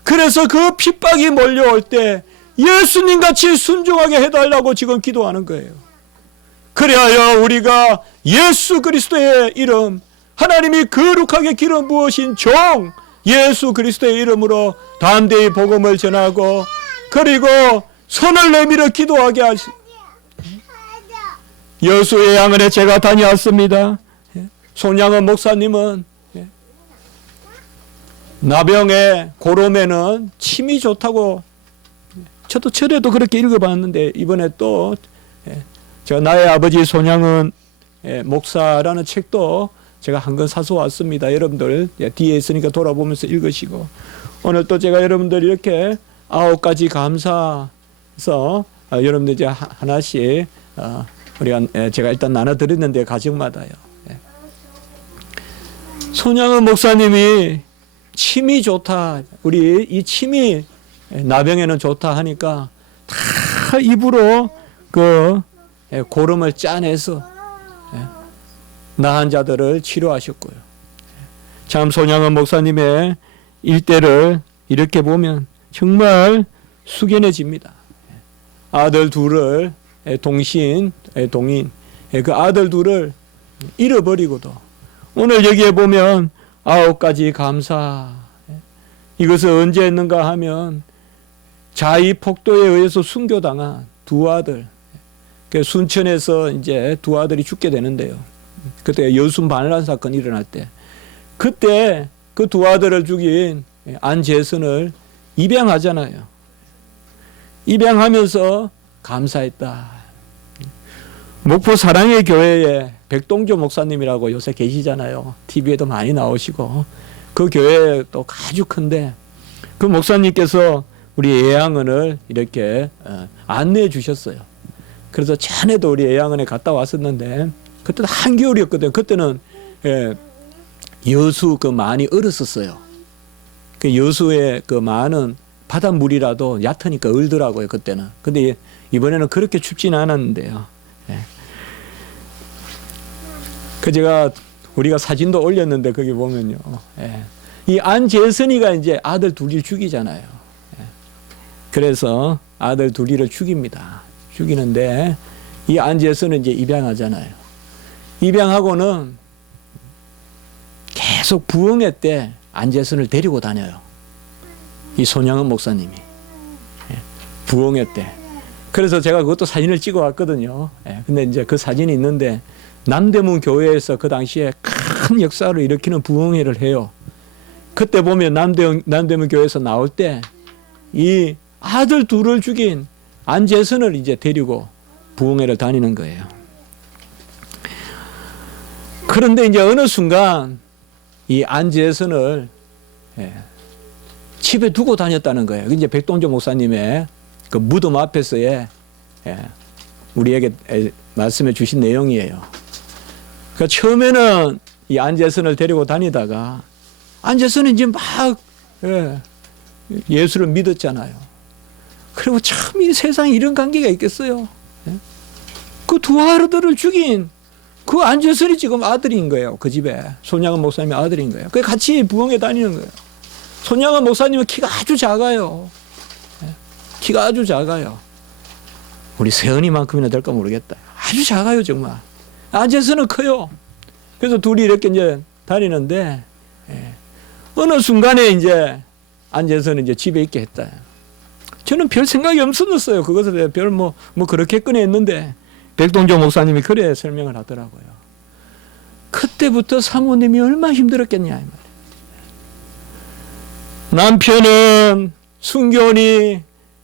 그래서 그 핍박이 몰려올 때 예수님같이 순종하게 해달라고 지금 기도하는 거예요. 그리하여 우리가 예수 그리스도의 이름, 하나님이 거룩하게 기름 부으신 종 예수 그리스도의 이름으로 담대히 복음을 전하고, 그리고 손을 내밀어 기도하게 하시. 여수의 양은에 제가 다녀왔습니다. 손양은 목사님은 나병에 고름에는 침이 좋다고, 저도 철에도 그렇게 읽어봤는데 이번에 또 제가 나의 아버지 손양은 목사라는 책도 제가 한 권 사서 왔습니다. 여러분들 뒤에 있으니까 돌아보면서 읽으시고, 오늘 또 제가 여러분들 이렇게 9가지 감사해서 여러분들 이제 하나씩 우리가 제가 일단 나눠드렸는데 가정마다요. 손양은 목사님이 침이 좋다, 우리 이 침이 나병에는 좋다 하니까 다 입으로 그 고름을 짜내서 나한 자들을 치료하셨고요. 참 손양은 목사님의 일대를 이렇게 보면 정말 숙연해집니다. 아들 둘을 동인 그 아들 둘을 잃어버리고도 오늘 여기에 보면 9가지 감사. 이것을 언제 했는가 하면 자의 폭도에 의해서 순교당한 두 아들, 순천에서 이제 두 아들이 죽게 되는데요. 그때 여순 반란 사건이 일어날 때, 그때 그 두 아들을 죽인 안재선을 입양하잖아요. 입양하면서 감사했다. 목포 사랑의 교회에 백동조 목사님이라고 요새 계시잖아요. TV에도 많이 나오시고, 그 교회 또 아주 큰데 그 목사님께서 우리 애양은을 이렇게 안내해 주셨어요. 그래서 전에도 우리 애양은에 갔다 왔었는데 그때는 한겨울이었거든요. 그때는 여수 그 만이 얼었었어요. 그 여수의 그 만은 바닷물이라도 얕으니까 얼더라고요, 그때는. 근데 이번에는 그렇게 춥지는 않았는데요. 그 제가 우리가 사진도 올렸는데 거기 보면요. 이 안재선이가 이제 아들 둘을 죽이잖아요. 그래서 아들 둘이를 죽입니다. 죽이는데 이 안재선은 이제 입양하잖아요. 입양하고는 계속 부흥회 때 안재선을 데리고 다녀요. 이 손양은 목사님이. 부흥회 때. 그래서 제가 그것도 사진을 찍어 왔거든요. 근데 이제 그 사진이 있는데 남대문 교회에서 그 당시에 큰 역사를 일으키는 부흥회를 해요. 그때 보면 남대문 교회에서 나올 때 이 아들 둘을 죽인 안재선을 이제 데리고 부흥회를 다니는 거예요. 그런데 이제 어느 순간 이 안재선을 집에 두고 다녔다는 거예요. 이제 백동조 목사님의 그 무덤 앞에서의 우리에게 말씀해 주신 내용이에요. 그러니까 처음에는 이 안재선을 데리고 다니다가 안재선은 이제 막 예수를 믿었잖아요. 그리고 참 이 세상에 이런 관계가 있겠어요. 그 두 아들을 죽인 그 안재선이 지금 아들인 거예요. 그 집에 손양은 목사님의 아들인 거예요. 그 같이 부흥회 다니는 거예요. 손양은 목사님은 키가 아주 작아요. 키가 아주 작아요. 우리 세은이만큼이나 될까 모르겠다. 아주 작아요, 정말. 안재선은 커요. 그래서 둘이 이렇게 이제 다니는데 어느 순간에 이제 안재선은 이제 집에 있게 했다. 저는 별 생각이 없었어요. 그것에 대해 별 그렇게 꺼냈는데 백동조 목사님이 그래 설명을 하더라고요. 그때부터 사모님이 얼마나 힘들었겠냐 이 말이에요. 남편은 순교니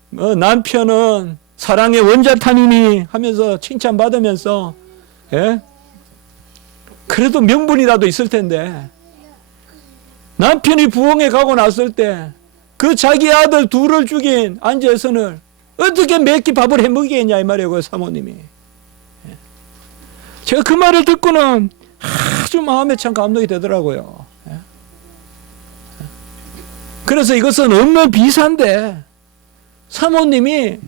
남편은 사랑의 원자탄이니 하면서 칭찬받으면서 예? 그래도 명분이라도 있을 텐데 남편이 부흥에 가고 났을 때 그 자기 아들 둘을 죽인 안재선을 어떻게 몇 끼 밥을 해먹이겠냐 이 말이에요. 그 사모님이. 제가 그 말을 듣고는 아주 마음에 참 감동이 되더라고요. 그래서 이것은 없는 비사인데 사모님이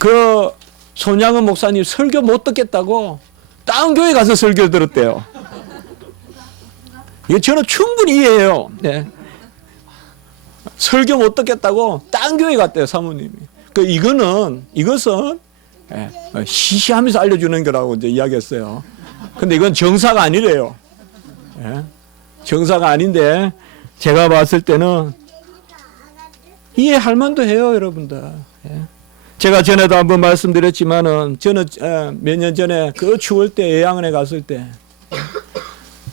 그 손양은 목사님 설교 못 듣겠다고 다른 교회 가서 설교 들었대요. 이거 저는 충분히 이해해요. 네. 설교 못 듣겠다고 딴 교회 갔대요, 사모님이. 이것은 시시하면서 알려주는 거라고 이제 이야기했어요. 근데 이건 정사가 아니래요. 예? 정사가 아닌데 제가 봤을 때는 이해할 만도 해요, 여러분들. 예? 제가 전에도 한번 말씀드렸지만은 저는 몇 년 전에 그 추울 때 예양원에 갔을 때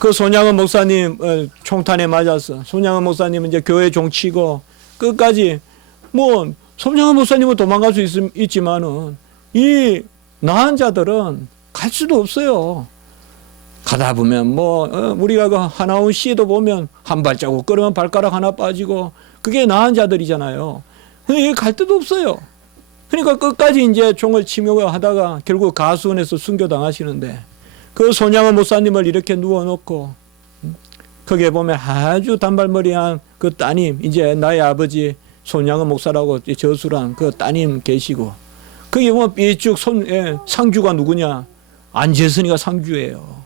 그 손양은 목사님 총탄에 맞아서 손양은 목사님은 이제 교회 종치고 끝까지 뭐 손양은 목사님은 도망갈 수 있지만은 이 나은 자들은 갈 수도 없어요. 가다 보면 뭐 우리가 그 하나원 씨도 보면 한 발자국 걸으면 발가락 하나 빠지고 그게 나은 자들이잖아요. 근데 갈 데도 없어요. 그러니까 끝까지 이제 종을 치며 하다가 결국 가수원에서 순교당하시는데 그 손양은 목사님을 이렇게 누워놓고 거기에 보면 아주 단발머리한 그 따님, 이제 나의 아버지 손양은 목사라고 저술한 그 따님 계시고 거기 보면 삐쭉 상주가 누구냐? 안재선이가 상주예요.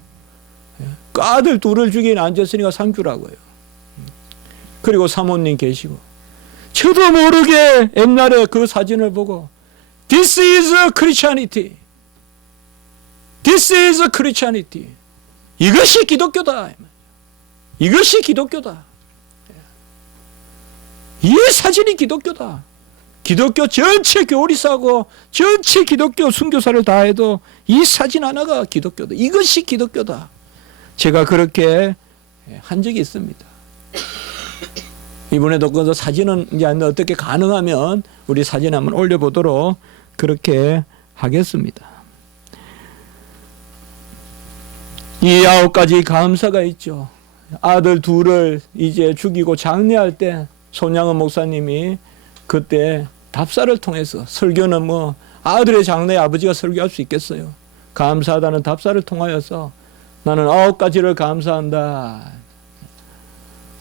그 아들 둘을 죽인 안재선이가 상주라고요. 그리고 사모님 계시고 저도 모르게 옛날에 그 사진을 보고 This is Christianity. This is Christianity. 이것이 기독교다. 이것이 기독교다. 이 사진이 기독교다. 기독교 전체 교리사고 전체 기독교 순교사를 다 해도 이 사진 하나가 기독교다. 이것이 기독교다. 제가 그렇게 한 적이 있습니다. 이번에도 그 사진은 이제 어떻게 가능하면 우리 사진 한번 올려보도록 그렇게 하겠습니다. 이 9가지 감사가 있죠. 아들 둘을 이제 죽이고 장례할 때 손양은 목사님이 그때 답사를 통해서 설교는 뭐 아들의 장래에 아버지가 설교할 수 있겠어요. 감사하다는 답사를 통하여서 나는 9가지를 감사한다.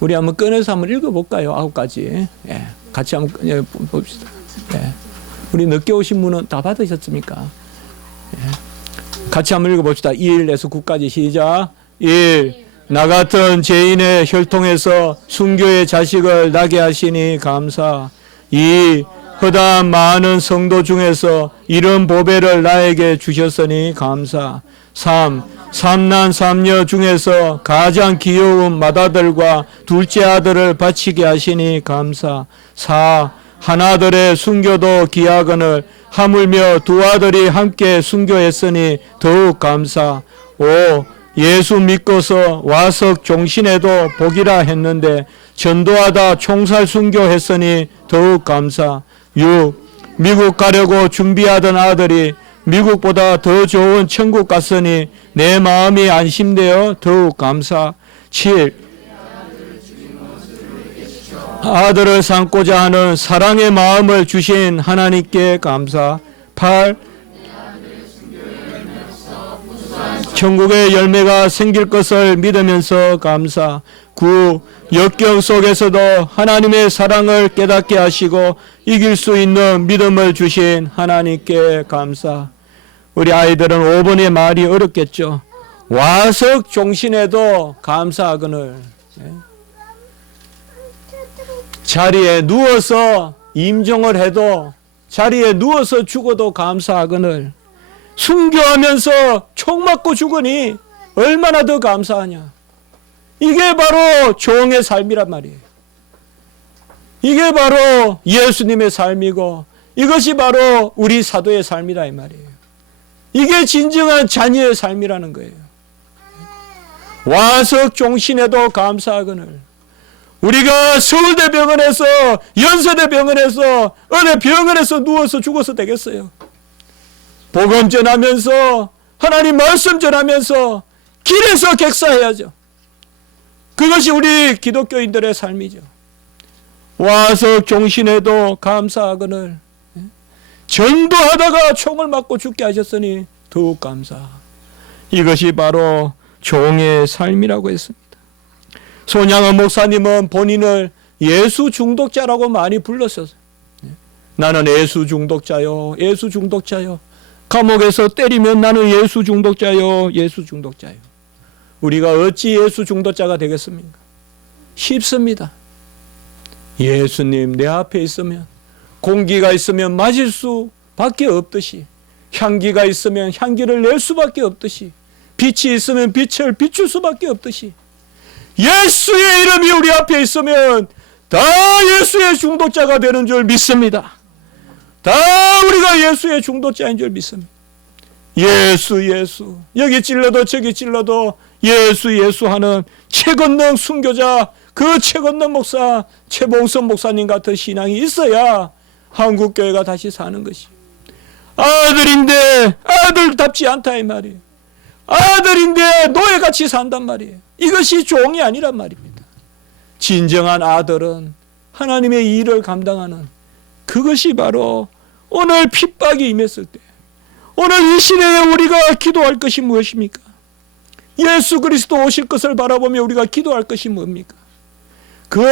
우리 한번 꺼내서 한번 읽어볼까요? 9가지. 예, 같이 한번 봅시다. 예. 우리 늦게 오신 분은 다 받으셨습니까? 예. 같이 한번 읽어봅시다. 1에서 9까지 시작. 1. 나 같은 죄인의 혈통에서 순교의 자식을 나게 하시니 감사. 2. 허다한 많은 성도 중에서 이런 보배를 나에게 주셨으니 감사. 3. 삼난 삼녀 중에서 가장 귀여운 맏아들과 둘째 아들을 바치게 하시니 감사. 4. 하나들의 순교도 기하거늘 하물며 두 아들이 함께 순교했으니 더욱 감사. 5. 예수 믿고서 와석 종신에도 복이라 했는데 전도하다 총살 순교했으니 더욱 감사. 6. 미국 가려고 준비하던 아들이 미국보다 더 좋은 천국 갔으니 내 마음이 안심되어 더욱 감사. 7. 아들을 삼고자 하는 사랑의 마음을 주신 하나님께 감사. 8. 천국의 열매가 생길 것을 믿으면서 감사. 9. 역경 속에서도 하나님의 사랑을 깨닫게 하시고 이길 수 있는 믿음을 주신 하나님께 감사. 우리 아이들은 5번의 말이 어렵겠죠. 와석 종신에도 감사하거늘. 자리에 누워서 임종을 해도 자리에 누워서 죽어도 감사하거늘. 순교하면서 총 맞고 죽으니 얼마나 더 감사하냐. 이게 바로 종의 삶이란 말이에요. 이게 바로 예수님의 삶이고 이것이 바로 우리 사도의 삶이다 이 말이에요. 이게 진정한 자녀의 삶이라는 거예요. 와석 종신에도 감사하거늘. 우리가 서울대병원에서 연세대병원에서 어느 병원에서 누워서 죽어서 되겠어요. 복음 전하면서 하나님 말씀 전하면서 길에서 객사해야죠. 그것이 우리 기독교인들의 삶이죠. 와석 종신에도 감사하거늘. 전도하다가 총을 맞고 죽게 하셨으니 더욱 감사. 이것이 바로 종의 삶이라고 했습니다. 손양원 목사님은 본인을 예수 중독자라고 많이 불렀어요. 나는 예수 중독자요, 예수 중독자요. 감옥에서 때리면 나는 예수 중독자요, 예수 중독자요. 우리가 어찌 예수 중독자가 되겠습니까? 쉽습니다. 예수님 내 앞에 있으면, 공기가 있으면 마실 수밖에 없듯이, 향기가 있으면 향기를 낼 수밖에 없듯이, 빛이 있으면 빛을 비출 수밖에 없듯이, 예수의 이름이 우리 앞에 있으면 다 예수의 중독자가 되는 줄 믿습니다. 다 우리가 예수의 중독자인 줄 믿습니다. 예수 예수, 여기 찔러도 저기 찔러도 예수 예수 하는 최건능 순교자, 그 최건능 목사, 최봉선 목사님 같은 신앙이 있어야 한국교회가 다시 사는 것이. 아들인데 아들답지 않다 이 말이에요. 아들인데 노예같이 산단 말이에요. 이것이 종이 아니란 말입니다. 진정한 아들은 하나님의 일을 감당하는, 그것이 바로 오늘 핍박이 임했을 때, 오늘 이 시대에 우리가 기도할 것이 무엇입니까? 예수 그리스도 오실 것을 바라보며 우리가 기도할 것이 뭡니까? 그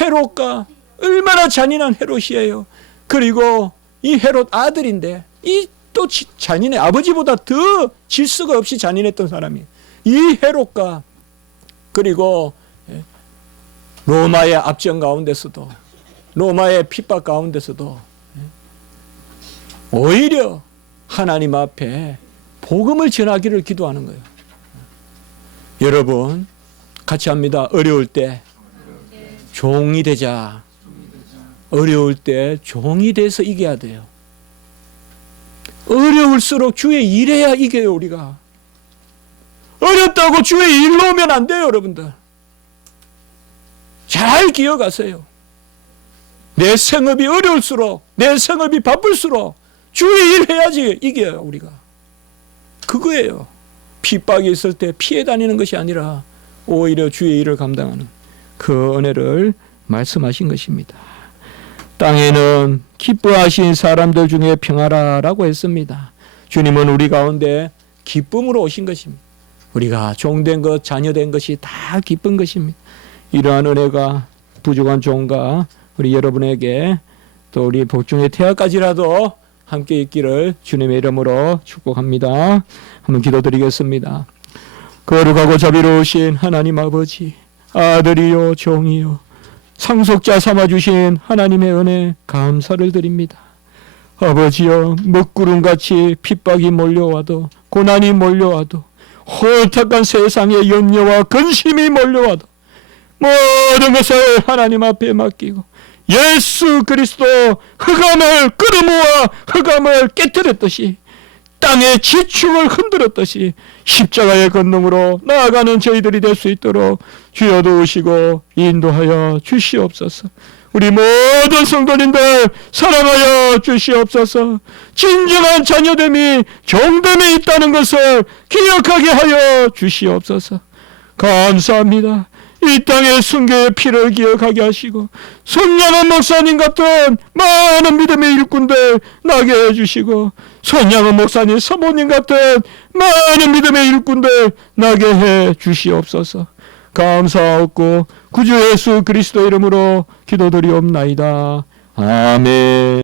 헤롯과 얼마나 잔인한 헤롯이에요. 그리고 이 헤롯 아들인데, 이 또 잔인해, 아버지보다 더 질서가 없이 잔인했던 사람이 이 헤롯과, 그리고 로마의 압정 가운데서도, 로마의 핍박 가운데서도 오히려 하나님 앞에 복음을 전하기를 기도하는 거예요. 여러분 같이 합니다. 어려울 때 종이 되자. 어려울 때 종이 돼서 이겨야 돼요. 어려울수록 주의 일해야 이겨요. 우리가 어렵다고 주의 일로 오면 안 돼요. 여러분들 잘 기억하세요. 내 생업이 어려울수록, 내 생업이 바쁠수록 주의 일 해야지 이겨요. 우리가 그거예요. 핍박이 있을 때 피해 다니는 것이 아니라 오히려 주의 일을 감당하는 그 은혜를 말씀하신 것입니다. 땅에는 기뻐하신 사람들 중에 평하라라고 했습니다. 주님은 우리 가운데 기쁨으로 오신 것입니다. 우리가 종된 것, 자녀된 것이 다 기쁜 것입니다. 이러한 은혜가 부족한 종과 우리 여러분에게 또 우리 복중의 태아까지라도 함께 있기를 주님의 이름으로 축복합니다. 한번 기도드리겠습니다. 거룩하고 자비로우신 하나님 아버지, 아들이요 종이요 상속자 삼아주신 하나님의 은혜 감사를 드립니다. 아버지여, 먹구름같이 핍박이 몰려와도, 고난이 몰려와도, 호탁한 세상의 염려와 근심이 몰려와도 모든 것을 하나님 앞에 맡기고 예수 그리스도 흑암을 끌어모아 흑암을 깨뜨렸듯이, 땅의 지축을 흔들었듯이 십자가의 권능으로 나아가는 저희들이 될 수 있도록 주여 도우시고 인도하여 주시옵소서. 우리 모든 성도님들 사랑하여 주시옵소서. 진정한 자녀됨이 종됨에 있다는 것을 기억하게 하여 주시옵소서. 감사합니다. 이 땅의 순교의 피를 기억하게 하시고 손양원 목사님 같은 많은 믿음의 일꾼들 나게 해주시고, 손양원 목사님, 사모님 같은 많은 믿음의 일꾼들 나게 해 주시옵소서. 감사하옵고 구주 예수 그리스도 이름으로 기도드리옵나이다. 아멘.